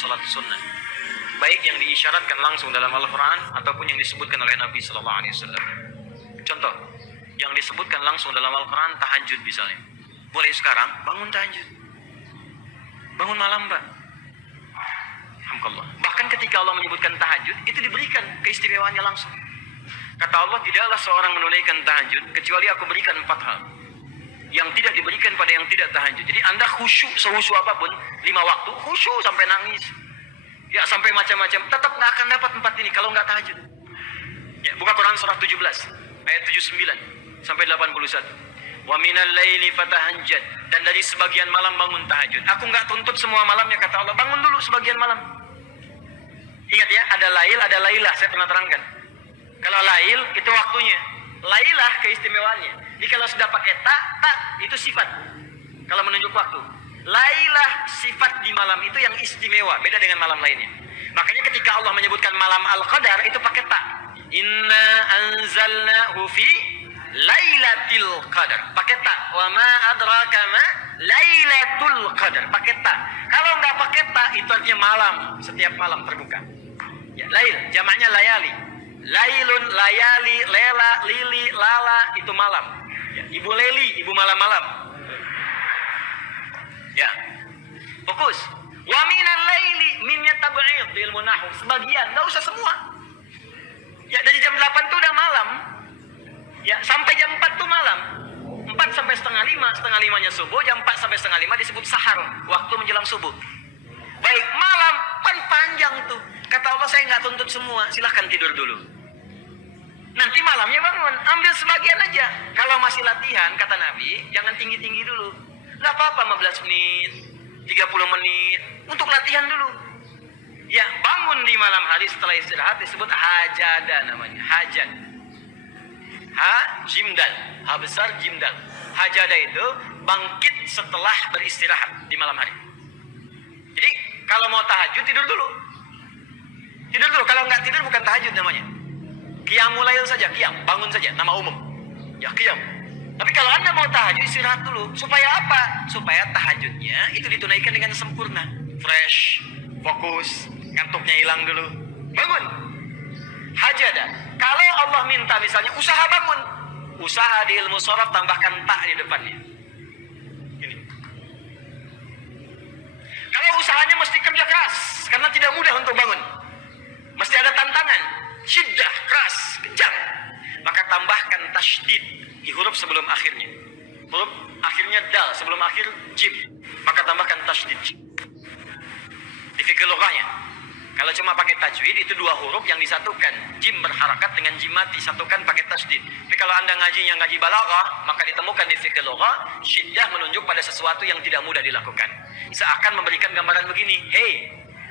salat sunnah. Baik yang diisyaratkan langsung dalam Al-Quran ataupun yang disebutkan oleh Nabi SAW. Contoh, yang disebutkan langsung dalam Al-Quran tahajud misalnya. Mulai sekarang bangun tahajud. Bangun malam, Pak. Alhamdulillah. Bahkan ketika Allah menyebutkan tahajud, itu diberikan keistimewaannya langsung. Kata Allah, tidaklah seorang menunaikan tahajud kecuali aku berikan 4 hal yang tidak diberikan pada yang tidak tahajud. Jadi Anda khusyuk sehusyuk apapun, 5 waktu, khusyuk sampai nangis, ya sampai macam-macam, tetap nggak akan dapat 4 ini kalau nggak tahajud. Ya, buka Quran surah 17 ayat 79 sampai 81. Wa minal laili fatahajjad, dan dari sebagian malam bangun tahajud. Aku nggak tuntut semua malamnya, kata Allah, bangun dulu sebagian malam. Ingat ya, ada lail, ada lailah, saya pernah terangkan. Kalau lail itu waktunya, lailah keistimewaannya. Jadi kalau sudah pakai ta itu sifat. Kalau menunjuk waktu, lailah sifat di malam itu yang istimewa, beda dengan malam lainnya. Makanya ketika Allah menyebutkan malam Al-Qadar itu pakai ta. Inna anzalnahu fi lailatul qadar, pakai ta. Wa ma adraka ma lailatul qadar, pakai ta. Kalau nggak pakai ta itu artinya malam, setiap malam terbuka. Ya, lail jamaknya layali. Lailun, layali, lela, lili, lala itu malam. Ya, ibu leli, ibu malam-malam. Ya, fokus. Wa minal laili, minnya tab'id di ilmu nahwu, sebagian, enggak usah semua. Ya, dari jam 8 tuh udah malam. Ya, sampai jam 4 tuh malam. 4 sampai setengah 5, setengah 5-nya subuh, jam 4 sampai setengah 5 disebut sahar, waktu menjelang subuh. Baik, malam kan panjang tuh. Kata Allah, saya nggak tuntut semua, silahkan tidur dulu. Nanti malamnya bangun, ambil sebagian aja. Kalau masih latihan, kata Nabi, jangan tinggi-tinggi dulu. Nggak apa-apa 15 menit, 30 menit, untuk latihan dulu. Ya, bangun di malam hari setelah istirahat disebut hajada namanya, hajat. Ha, jimdal, ha besar jimdal. Hajada itu bangkit setelah beristirahat di malam hari. Jadi, kalau mau tahajud tidur dulu. Tidur dulu, kalau nggak tidur bukan tahajud namanya. Qiyamul lail saja, qiyam, bangun saja, nama umum. Ya, qiyam. Tapi kalau Anda mau tahajud, istirahat dulu. Supaya apa? Supaya tahajudnya itu ditunaikan dengan sempurna. Fresh, fokus, ngantuknya hilang dulu. Bangun. Hajada. Kalau Allah minta misalnya usaha bangun. Usaha di ilmu sharaf tambahkan ta di depannya. Ini. Kalau usahanya mesti kerja keras, karena tidak mudah untuk bangun. Mesti ada tantangan, syiddah, keras, kejam. Maka tambahkan tasydid di huruf sebelum akhirnya. Huruf akhirnya dal, sebelum akhir jim. Maka tambahkan tasydid. Di fikih lughahnya, kalau cuma pakai tajwid itu 2 huruf yang disatukan. Jim berharakat dengan jim mati, satukan pakai tasydid. Tapi kalau Anda ngajinya ngaji balaghah, maka ditemukan di fikih lughah, syiddah menunjuk pada sesuatu yang tidak mudah dilakukan. Seakan memberikan gambaran begini, hey,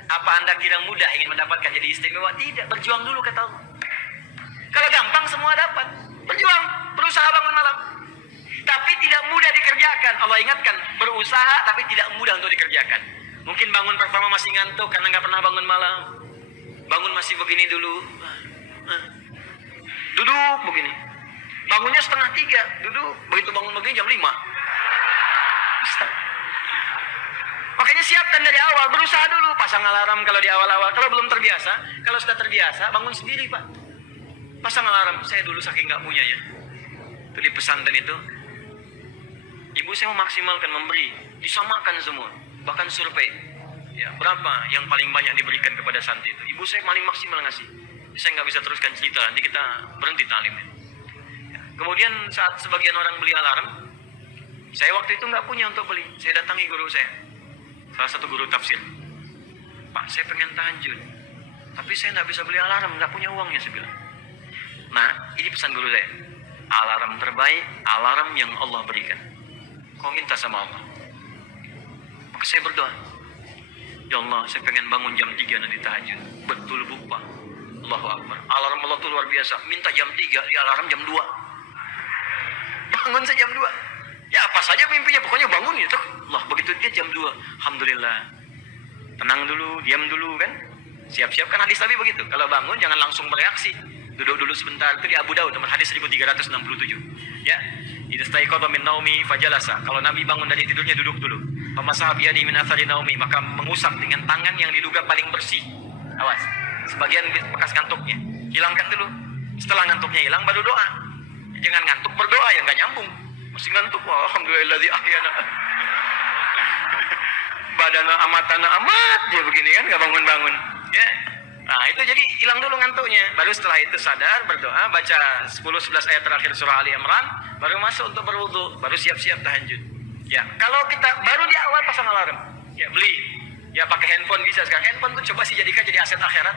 apa Anda kira mudah ingin mendapatkan jadi istimewa? Tidak, berjuang dulu kata Allah. Kalau gampang semua dapat. Berjuang, berusaha bangun malam. Tapi tidak mudah dikerjakan. Allah ingatkan, berusaha tapi tidak mudah untuk dikerjakan. Mungkin bangun pertama masih ngantuk karena nggak pernah bangun malam. Bangun masih begini dulu. Duduk begini. Bangunnya 2:30, duduk. Begitu bangun begini jam 5. Makanya siapkan dari awal, berusaha dulu, pasang alarm kalau di awal-awal. Kalau belum terbiasa, kalau sudah terbiasa, bangun sendiri Pak. Pasang alarm, saya dulu saking nggak punya ya. Itu di pesantren itu, ibu saya memaksimalkan memberi, disamakan semua, bahkan survei. Ya, berapa yang paling banyak diberikan kepada santri itu? Ibu saya paling maksimal ngasih. Saya nggak bisa teruskan cerita, nanti kita berhenti talimnya. Ya. Kemudian saat sebagian orang beli alarm, saya waktu itu nggak punya untuk beli. Saya datangi guru saya. Salah satu guru tafsir. Pak, saya pengen tahajud, tapi saya nggak bisa beli alarm, nggak punya uangnya, saya bilang. Nah, ini pesan guru saya. Alarm terbaik, alarm yang Allah berikan. Kau minta sama Allah. Maka saya berdoa. Ya Allah, saya pengen bangun jam 3 nanti tahajud. Betul lupa. Allahu Akbar. Alarm Allah itu luar biasa. Minta jam 3, di alarm jam 2. Bangun saya jam 2. Ya apa saja mimpinya, pokoknya bangun itu. Allah, begitu dia jam 2. Alhamdulillah. Tenang dulu, diam dulu kan. Siap-siap kan hadis Nabi begitu. Kalau bangun jangan langsung bereaksi. Duduk dulu sebentar. Itu di Abu Daud nomor hadis 1367. Ya. Idza staiqadha min naumi fajalasa. Kalau Nabi bangun dari tidurnya duduk dulu. Famasaha biyadihi min athari naumi, maka mengusap dengan tangan yang diduga paling bersih. Awas, sebagian bekas ngantuknya hilangkan dulu. Setelah ngantuknya hilang baru doa. Jangan ngantuk berdoa, yang nggak nyambung. Masih ngantuk, alhamdulillahilladzi ahyana. Badana amatana amat dia begini kan, nggak bangun-bangun. Ya. Nah itu jadi hilang dulu ngantuknya. Baru setelah itu sadar, berdoa, baca 10-11 ayat terakhir surah Ali Imran, baru masuk untuk berwudu, baru siap-siap tahajud. Ya, kalau kita baru di awal pasang alarm, ya beli, ya pakai handphone bisa sekarang. Handphone tuh coba sih jadikan jadi aset akhirat.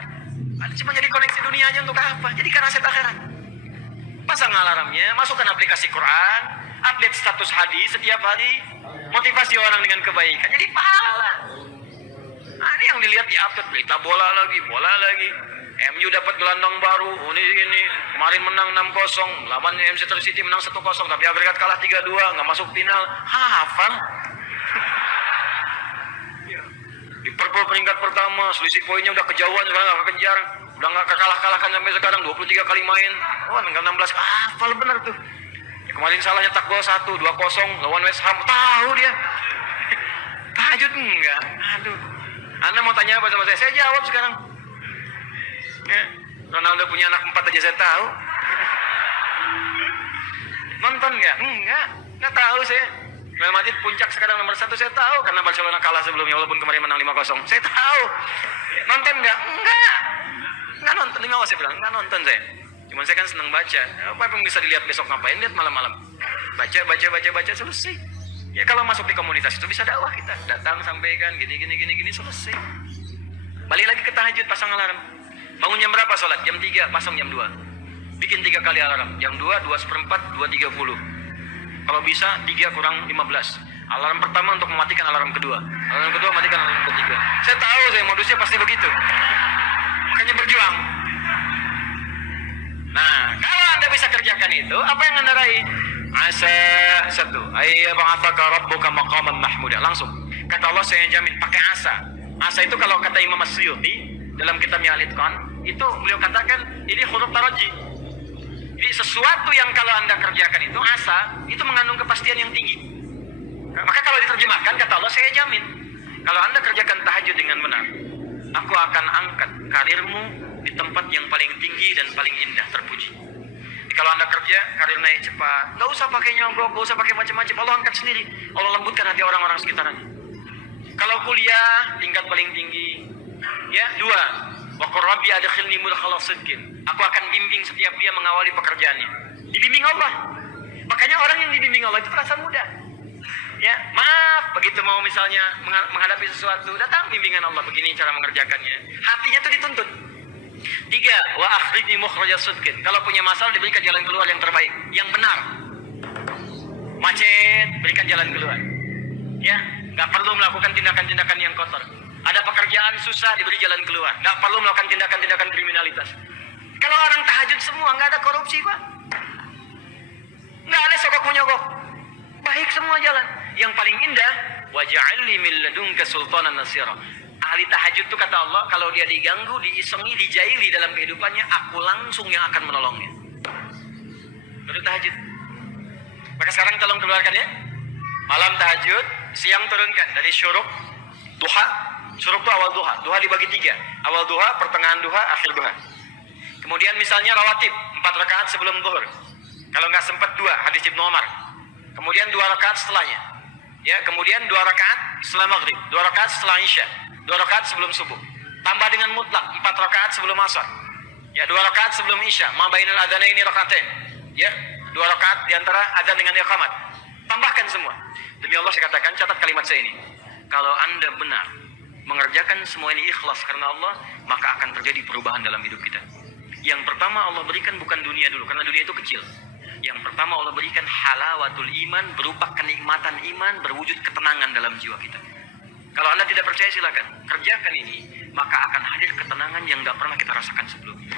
Ada cuma jadi koneksi dunia aja untuk apa? Jadikan aset akhirat. Pasang alarmnya, masukkan aplikasi Quran, update status hadis setiap hari, motivasi orang dengan kebaikan. Jadi pahala. Nah, ini yang dilihat di update berita bola lagi. MU dapat gelandang baru. Ini kemarin menang 6-0, lawan Manchester City menang 1-0, tapi agregat kalah 3-2, nggak masuk final. Hafal. Liverpool peringkat pertama, selisih poinnya udah kejauhan, sekarang nggak kekejar, udah nggak kalah-kalahkan sampai sekarang 23 kali main. Tinggal 16. Hafal benar tuh. Kemarin salah nyetak gol 1-2-0 lawan West Ham. Tahu dia. Tahajud enggak? Aduh. Anda mau tanya apa sama saya? Saya jawab sekarang. Ya. Ronaldo punya anak 4 aja saya tahu. Nonton enggak? Enggak tahu saya. Real Madrid puncak sekarang nomor 1 saya tahu karena Barcelona kalah sebelumnya walaupun kemarin menang 5-0. Saya tahu. Nonton enggak? Enggak nonton. Ini saya bilang enggak nonton saya. Cuma saya kan senang baca. Apa yang bisa dilihat besok ngapain? Lihat malam-malam. Baca selesai. Ya kalau masuk di komunitas itu bisa dakwah kita. Datang sampaikan gini selesai. Balik lagi ke tahajud, pasang alarm. Bangun jam berapa sholat? Jam 3, pasang jam 2. Bikin 3 kali alarm. Jam 2, 2:15, 2:30. Kalau bisa 3 kurang 15. Alarm pertama untuk mematikan alarm kedua. Alarm kedua matikan alarm ketiga. Saya tahu saya modusnya pasti begitu. Makanya berjuang. Nah, kalau Anda bisa kerjakan itu, apa yang Anda raih? Asa satu, ayyab'atsaka rabbuka maqaman mahmuda. Langsung. Kata Allah saya jamin pakai asa. Asa itu kalau kata Imam As-Suyuti dalam kitabnya Al-Itqan, itu beliau katakan ini huruf taraji. Jadi sesuatu yang kalau Anda kerjakan itu asa, itu mengandung kepastian yang tinggi. Maka kalau diterjemahkan kata Allah saya jamin, kalau Anda kerjakan tahajud dengan benar, aku akan angkat karirmu di tempat yang paling tinggi dan paling indah, terpuji. Jadi kalau Anda kerja, karir naik cepat, nggak usah pakai nyogok, nggak usah pakai macam-macam, Allah angkat sendiri. Allah lembutkan hati orang-orang sekitarnya. Kalau kuliah, tingkat paling tinggi. Ya, 2. Wa qur rabbi adkhilni mudkhala sidqin. Aku akan bimbing setiap dia mengawali pekerjaannya. Dibimbing Allah. Makanya orang yang dibimbing Allah itu terasa mudah. Ya, maaf, begitu mau misalnya menghadapi sesuatu, datang bimbingan Allah, begini cara mengerjakannya. Hatinya tuh dituntut. 3. Wa akhrijni mukhraja sidqin. Kalau punya masalah diberikan jalan keluar yang terbaik, yang benar. Macet, berikan jalan keluar. Ya, nggak perlu melakukan tindakan-tindakan yang kotor. Ada pekerjaan susah, diberi jalan keluar. Nggak perlu melakukan tindakan-tindakan kriminalitas. Kalau orang tahajud semua, nggak ada korupsi, Pak. Nggak ada sogok menyogok. Baik semua jalan. Yang paling indah, waj'alni min ladunka sultanan nasira. Ahli tahajud itu kata Allah, kalau dia diganggu, diisengi, dijaili dalam kehidupannya, aku langsung yang akan menolongnya. Baru tahajud. Maka sekarang tolong keluarkan ya. Malam tahajud, siang turunkan dari syuruk, duha. Syuruk itu awal duha. Duha dibagi 3. Awal duha, pertengahan duha, akhir duha. Kemudian misalnya rawatib, 4 rakaat sebelum zuhur. Kalau nggak sempat 2, hadis Ibnu Umar. Kemudian 2 rakaat setelahnya. Ya, kemudian 2 rakaat setelah maghrib, 2 rakaat setelah isya, 2 rakaat sebelum subuh. Tambah dengan mutlak 4 rakaat sebelum asar. Ya, 2 rakaat sebelum isya, ma bainal adzanaini rakaatain. Ya, 2 rakaat di antara adzan dengan iqamat. Tambahkan semua. Demi Allah saya katakan, catat kalimat saya ini. Kalau Anda benar mengerjakan semua ini ikhlas karena Allah, maka akan terjadi perubahan dalam hidup kita. Yang pertama Allah berikan bukan dunia dulu, karena dunia itu kecil. Yang pertama Allah berikan halawatul iman, berupa kenikmatan iman, berwujud ketenangan dalam jiwa kita. Kalau Anda tidak percaya silakan, kerjakan ini, maka akan hadir ketenangan yang nggak pernah kita rasakan sebelumnya.